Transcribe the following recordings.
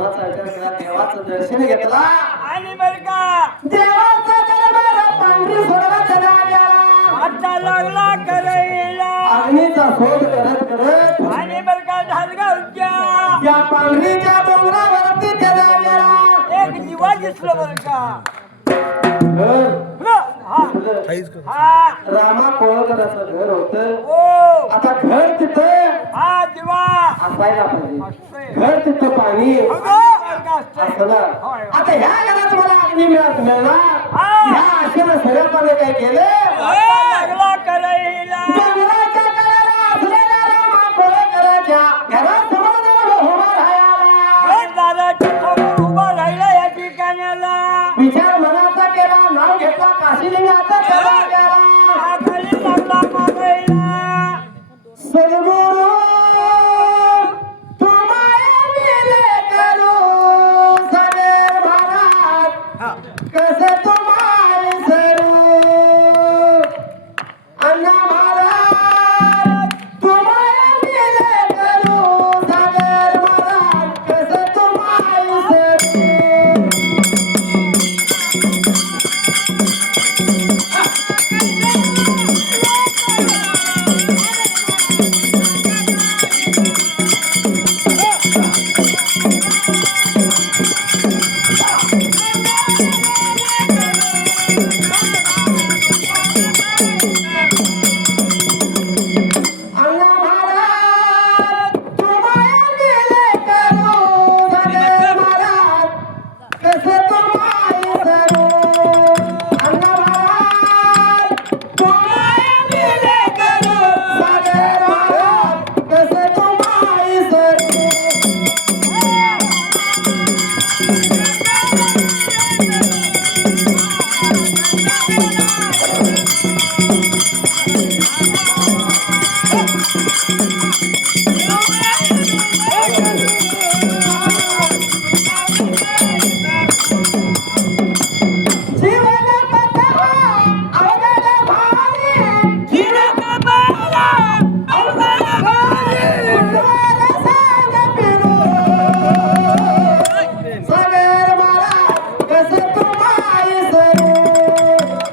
देवाचं दर्शन घेतला आणि बर का देवाचा दरबार पांढरी सोडवाचा आता लागला करायला अग्नीचा शोध करत करत आणि बर का झालगावच्या या पांढरीच्या डोंगरावरती त्या जागेला एक दिवा दिसलं बर का रामा कोळकराचं घर होतं. ओ आता घर तिथं हा दिवा असायला पाहिजे. घर तिथं पाणी असलं. आता ह्या घरात मला अग्नी मिळणार ह्या आशेनं सगळ्यापणे काय केलं लागला करायला डोंगराच्या कडेला असलेल्या रामा कोळकराच्या घरासमोर उभा राहायला दादाच्या समोर उभा राहिला या ठिकाणाला विचार मनाचा केला नाव घेतला काशीलिंगाचा जप केला खाली लागला मागायला सद्गुरु तुम्हारे मिले करो सगळे महाराज कसे तुम्हारे सरू अण्णा महाराज तुम्हारे मिले करो सगळे महाराज कसे तुम्हारे सरू अण्णा महाराज तुम्हारे मिले करो सगळे महाराज कसे तुम्हारे सरू अण्णा महाराज तुम्हारे मिले करो सगळे महाराज कसे तुम्हारे सरू जीवन पथवा अवघड भारी कुटुंबाला सांग फिरू सगळे महाराज कसे तुम्हारे सरू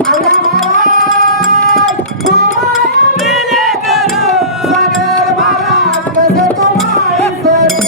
अण्णा महाराज तुम्हारे मिले करो सगळे महाराज कसे तुम्हारे सरू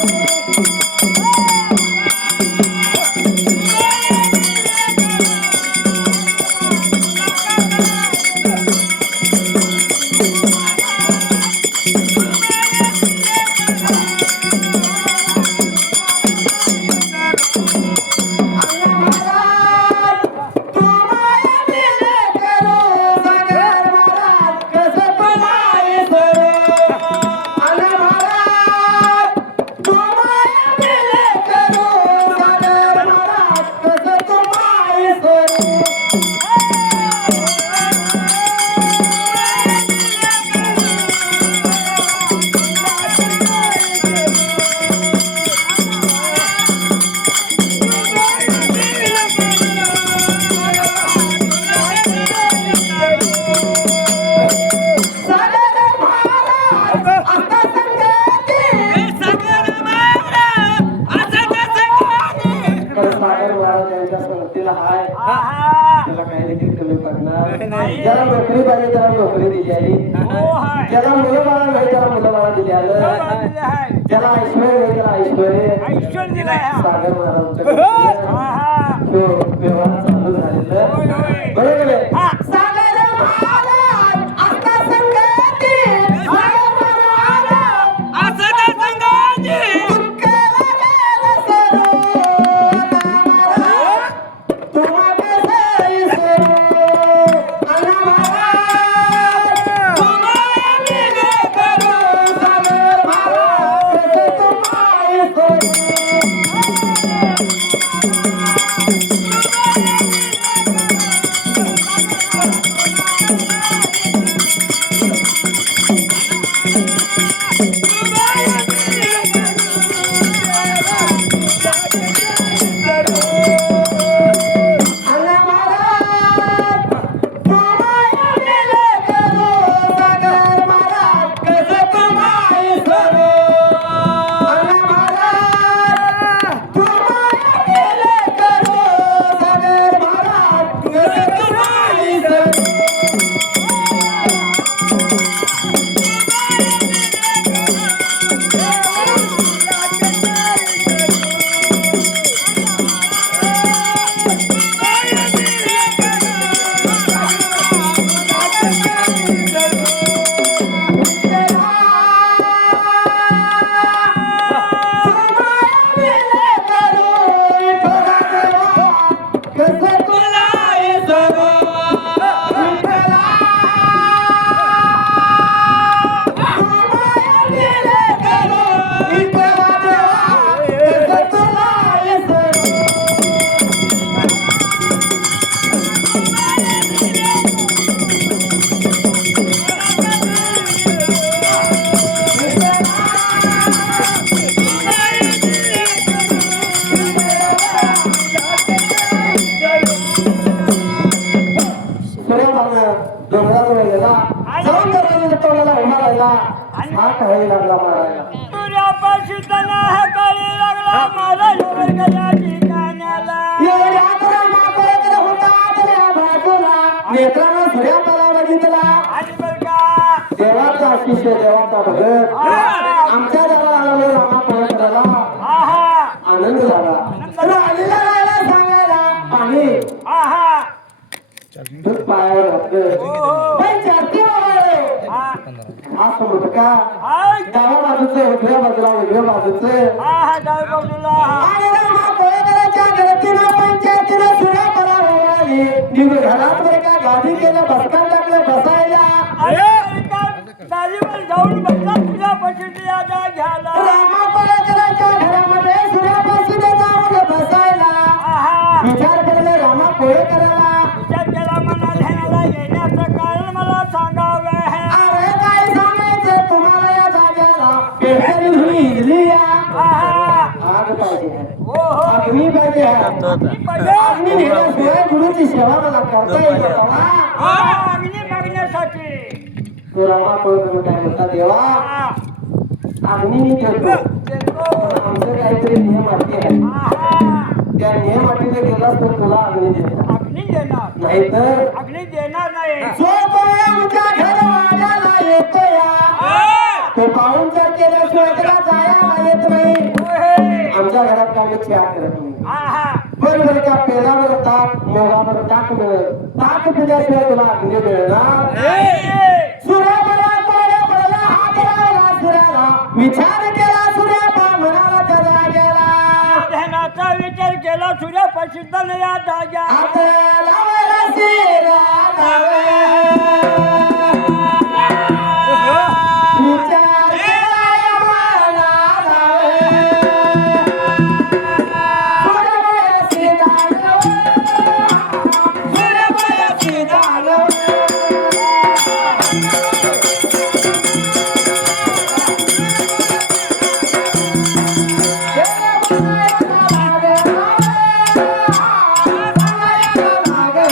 Thank you. आहा. त्याला काही देखील कमी पडणार नाही. ज्याला नोकरी पाहिजे त्याला नोकरी दिली आहे हो हाय. ज्याला मुलं बाळा नाही त्याला मुलं बाळा दिली आलं दिलं आहे. ज्याला ऐश्वर्य नाही त्याला ऐश्वर्य ऐश्वर्य दिलं आहे. सागर महाराजांचं आहा. तो व्यवहार चालू झालेलं होय, होय. बरोबर आहे हा. सागर महाराज आता संगती सागर महाराज असं त्या संघाची. दुःखाला गेलं सरून महाराज तुम्हा कसं विसरू अण्णा महाराज तुम्हाला दिले करून सागर महाराज कसं तुम्हा विसरू अण्णा महाराज तुम्हाला दिले करून सागर महाराज कसं तुम्हा विसरू अण्णा महाराज तुम्हाला दिले करून सागर महाराज कसं तुम्हा विसरू लागला मारायला तुझ्यापाशी त्यांना हकाली लागला माझा नवर गजा ठिकाण्याला. नेत्रानं सूर्यापाला बघितला आणि बरं का देवाचा शिष्य देवाचा भगत आमच्या देवाला आलो रामा करायला आहा. आनंद झाला राहिलेला राहिला सांगायला पाणी आहा. दूध पायावर घातलं पण चारती वावरले हा. असं होतं का हाय. डाव्या बाजूचं उजव्या बाजूला उजव्या बाजूचं आहा. डावी बाजूला. आणि रामा कोळेकरांच्या घरातीनं पंचायतीनं सूर्यापाला ओवाळली निघून घरात बरं का गादी केलं बसकान टाकलं बसायला अरे का तालीवर जाऊन बसला तुझ्यापाशी यादा घ्यायला. रामा कोळेकरांच्या घरामध्ये सूर्यापाशी जाऊन बसायला आहा. विचार केला रामा कोळेकराला विचार केला मना ध्यानाला येण्याचं कारण मला सांगावे आहे. अरे काय सांगायचं तुम्हाला या जाग्याला पेटली धुळी इजली या आहा. आग पाहिजे हो हो. अग्नी पाहिजे पहिले. अग्नी नेल्याशिवाय गुरुची सेवा मला करता येईल का? आहा. अग्नी मागण्यासाठी. तो रामा कोळेकर काय म्हणता देवा आहा. अग्नी मी देतो देतो. आमचं काहीतरी नियम अटी आहे आहा. त्या नियम अटीने गेलास तर तुला अग्नी देतो अग्नी देणार. नाहीतर अग्नी देणार नाही. जो कोणी आमच्या घरवाल्याला येतो या तो पाहुणचार केल्याशिवाय त्याला जायला येत नाही होय. आमच्या घरात काय चहा करत नाही आहा. बरोबर का पेलावर ताक मोगावर ताक मिळत ताक पिल्याशिवाय तुला अग्नी मिळणार सूर्याला कोळ्याला हात लावला सूर्याला विचार केला सूर्याबा म्हणाला त्याला गेला ध्यानाचा विचार केला सूर्यापाशी तन या जाग्या. हात लावायला शिरा लावे. विचार केला या बाळाला लावे. सूर्याबायाशी दानवे. सूर्याबायाशी दानवे. लागे.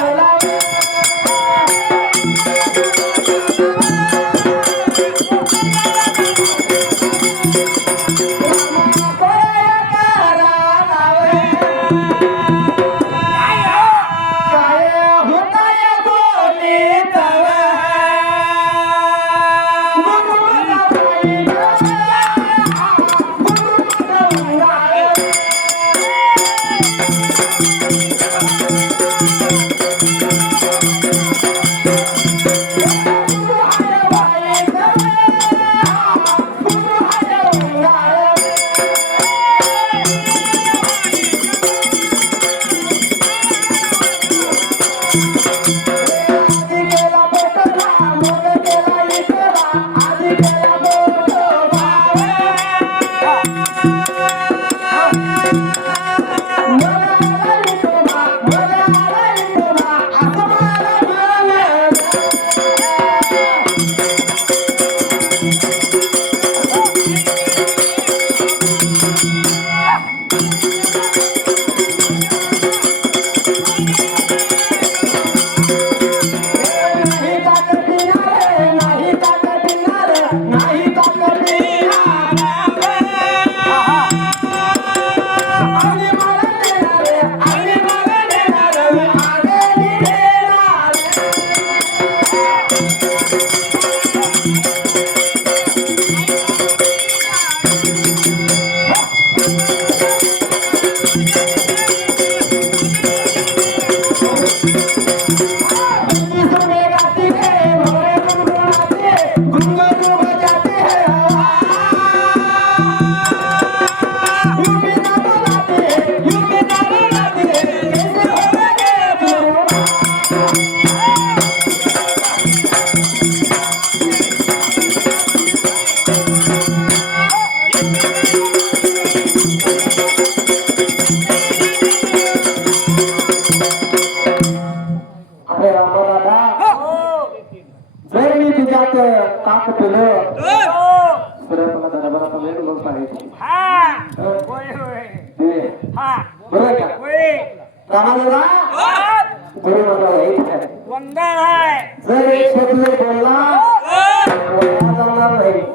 अरे रामदादा, जर मी तुझ्यात ताक पिलं सूर्यफला दरबारात लेट मग पाहिजे बरोबर का रामदादा गुरु माझा वाईट आहे जर एक शब्द बोलला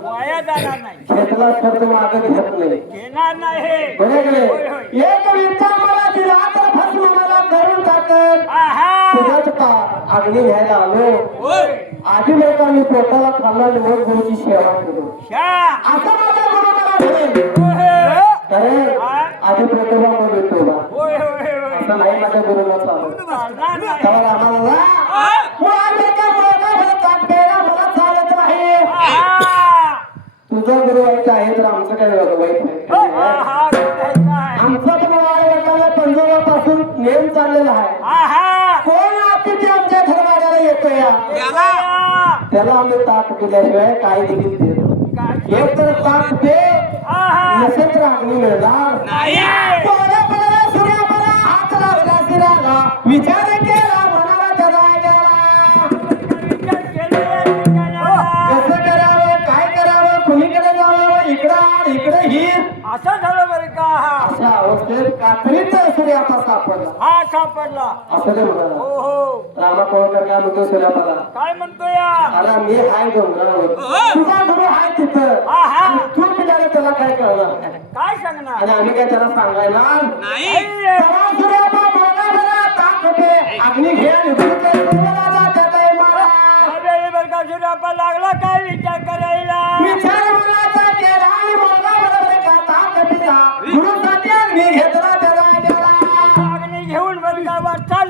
वाया जाणार नाही घेतला शब्द मागे घेत नाही बरोबर एक विचार मला दिला तर भस्म मला करून टाकत तुझ्याच का अग्नी घ्यायला आलो आधी लोकांनी पोटाला खाल्ला आणि मग गुरुची सेवा केली असं माझा गुरु मला म्हणेल आधी पोटाला मग येतो बा असं नाही माझ्या गुरुला चालू त्यावर आम्हाला मला चालत नाही तुझा गुरु वाईट आहे तर आमचं काय वाईट नाही आमचा पण वाड्याला पंजाबापासून नेम चाललेला आहे कोण अतिथी आमच्या घरवाड्याला येतो या त्याला आम्ही ताक दिल्याशिवाय काही देखील देत एक तर ताक दे नसेल तर अग्नी मिळणार सूर्याला हात लावला शिराला विचार केला मनाला जरा गेला कसं करावं काय करावं कुणीकडे जावं इकडे हिर असं झालं बरं का अशा अवस्थेत कात्रीत सूर्यापा सापडला सापडला असं ते म्हणाला हो रामा पवळकर काय म्हणतो सूर्यापाला काय म्हणतो या अरे मी हाय डोंगरावर तुझा गुरु हाय तिथं आणि तू पिल्याने त्याला काय कळणार काय सांगणार आणि आम्ही काय त्याला सांगायला तेव्हा सूर्यापा बोला बरा ताक होते अग्नी घे आणि सूर्यापा लागला काय विचार करायला विचार मनाचा केला आणि बोलला बरोबर का ताक पिला गुरुसाठी अग्नी घेतला त्याला गेला अग्नी घेऊन बरं का वाटचाल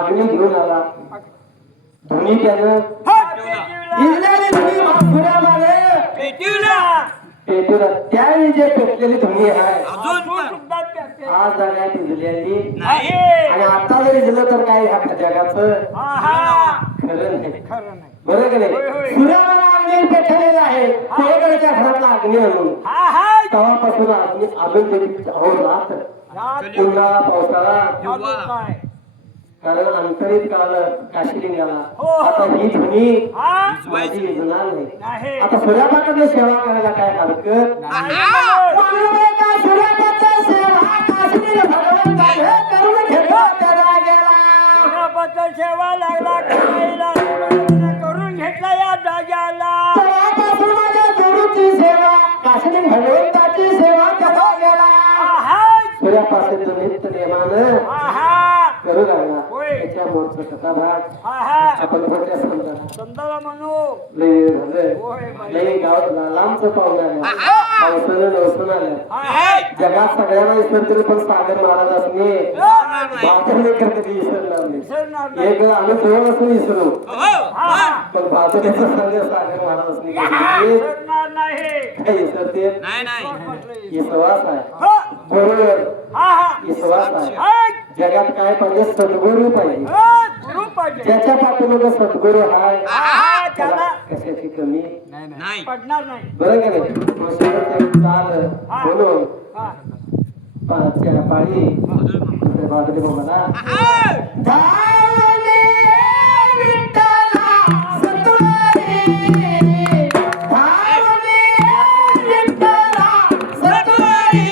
अग्नी घेऊन आला धुनी त्यानं पेटूला त्यावेळी जे पेटलेली धुनी आहे आज जागा भिजलेली आणि आता जरी दिलं तर काय ह्या जगाचं खरं नाही बरोबर नाही सूर्याला अग्नी पेटलेला आहे कोळीकडच्या घरातला अग्नी आणून हा हा तेव्हापासून अग्नी अजून तरी अहो रात रात उन्हाळा पावसाळा अजून काय कारण अंतरित काल काशीलिंगाला हो. आता ही ध्वनी हा माझी विजणार नाही नाही आता सूर्यापाकाची सेवा करायला काय हरकत नाही म्हणून. मानवे का सूर्यापाकाची सेवा काशीलिंग भगवंताने करून घेतला त्या जागेला. सूर्यापाच्या सेवा लागला करायला करून घेतला या जाग्याला तेव्हापासून माझ्या गुरुची सेवा काशीलिंग भगवंताची सेवा करायला गेला आहा सूर्यापासून नित्य नेमानं आहा करू लागला होय. त्याच्या मोठा कथा भाग आहा आपण मोठ्या समजा संताला म्हणू लय झालं होय बाई. लय गावात लांबचं पाहुणे आल्या पावसानं नवसून आल्या आहा जगात सगळ्यांना विसरतील पण सागर महाराज असणे बाजूने कधी विसरणार नाही विसरणार नाही. एक आम्ही जवळ असून विसरू आहा पण बाजूनेचा संघ सागर महाराज असणे विसरणार नाही काय विसरते विश्वास आहे हो. बरोबर आहा विश्वास आहे हाय. जगात काय पाहिजे सद्गुरू पाहिजे हो, गुरु पाहिजे ज्याच्या पाठीमागे सद्गुरू हाय आहा त्याला त्याला कशाची कमी पडणार नाही बरं का नाही कृष्णाचं एक ताल म्हणून हा पाचच्या पाळी बाजूला मला धावले विठ्ठला सत्वरी, धावले विठ्ठला सत्वरी,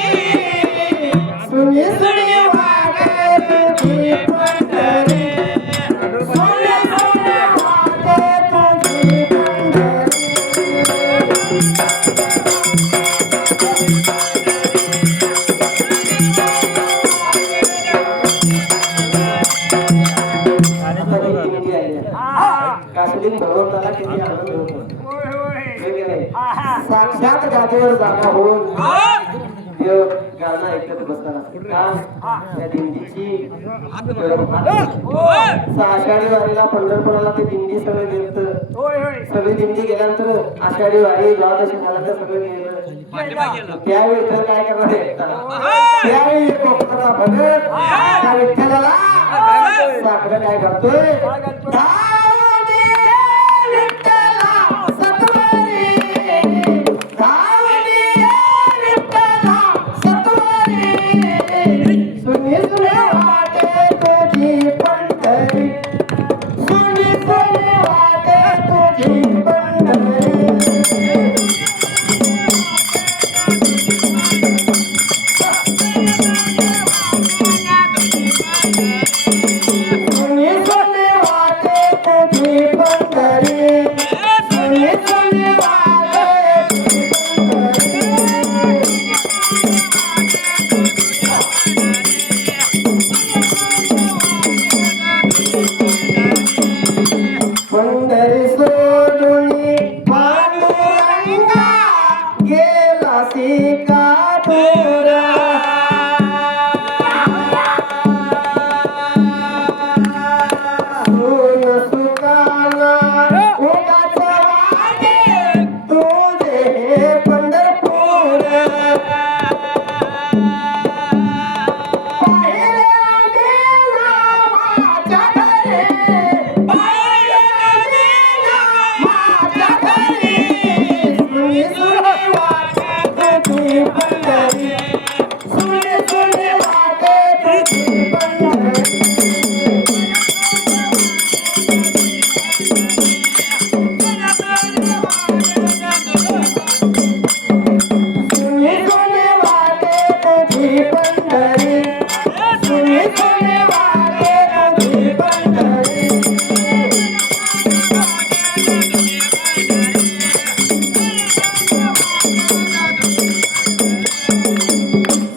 सुनी सुनी वाटे तुझी पंढरी, सुनी सुनी वाटे तुझी पंढरी. आता ही दिंडी आहे. आहा काशीलिंग भगवंताला किती आनंद होतो होय होय हे की नाही? आहा साक्षात जागेवर जागा होऊन देव गाणं ऐकत बसताना का त्या दिंडीची आषाढी वारीला पंढरपुराला ते दिंडी सगळं गेलं होय होय सगळी दिंडी गेल्यानंतर आषाढी वारी द्वादशी झाल्यानंतर सगळं गेलं त्यावेळी तर काय करणार आहे? त्यावेळी कोकणाचा भगत त्या विठ्ठलाला साखर काय करतोय धावणे विठ्ठला सत्वरी, धावणे विठ्ठला सत्वरी, सुनी सुनी वाटे तुझी पंढरी, सुनी सुनी वाटे तुझी पंढरी. सुनी सुनी वाटे तुझी पंढरी, सुनी सुनी वाटे तुझी पंढरी. पंढरी सोडुनी पांडुरंगा गेला सिका दूरा. सून सुखाना उगाच वाटे तुझे हे पंढरपूर. पाहिले आम्ही नामाच्या घरी, पाहिले आम्ही नामाच्या घरी, सुनी सुनी वाटे तुझी पंढरी, सुनी सुनी वाटे तुझी पंढरी. सुनी सुनी वाटे तुझी पंढरी, सुनी सुनी वाटे तुझी पंढरी.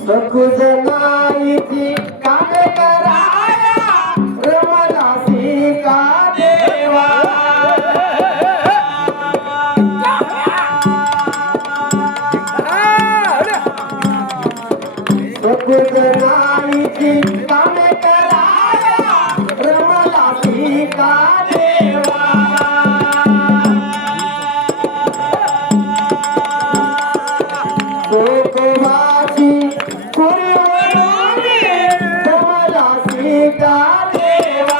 सकुज नाईची काम कराया रमलासी का देवा. सकुज नाईची काम कराया रमलासी का देवा. कोकवासी कुरवडूनी रमलासी का देवा.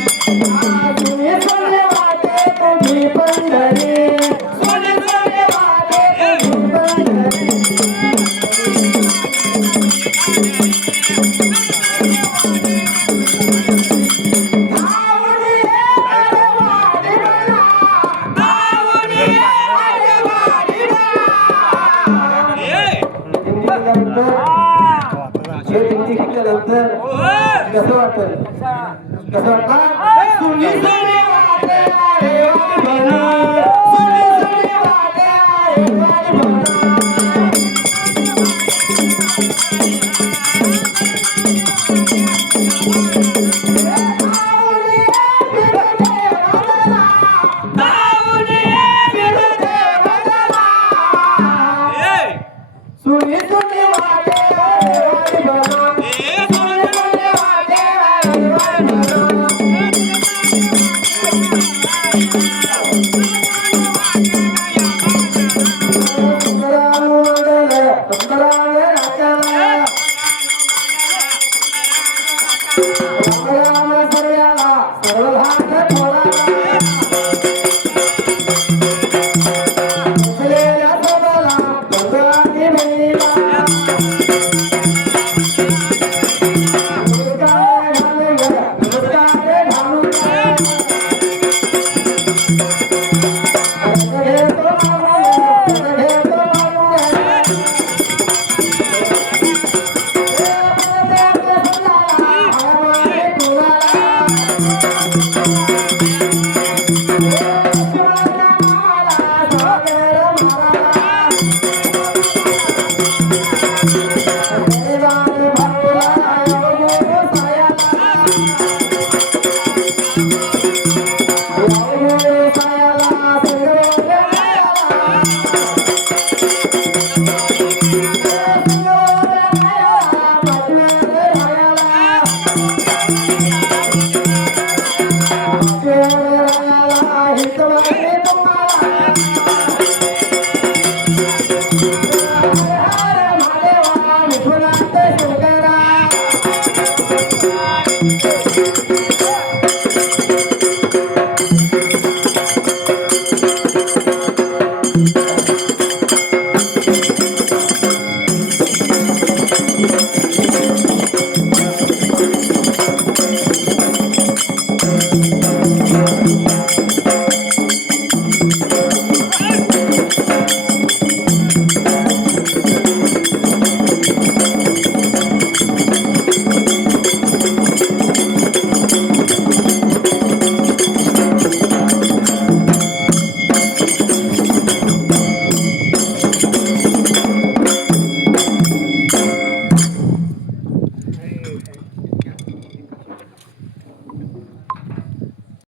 सोने सोने वाटे तुझी पंढरी सोने सोने वाटे तुझी पंढरी धावून ये आडवाडी बना धावून ये आडवाडी बना हिंदी शिकल्यानंतर कसं वाटतं कसं वाटतं सुनी सुनी वाटे रे वाडीला सुनी सुनी वाटे रे सुनी सुनी वाटे रे वाडीला सुनी सुनी वाटे रे वाडीला Thank you.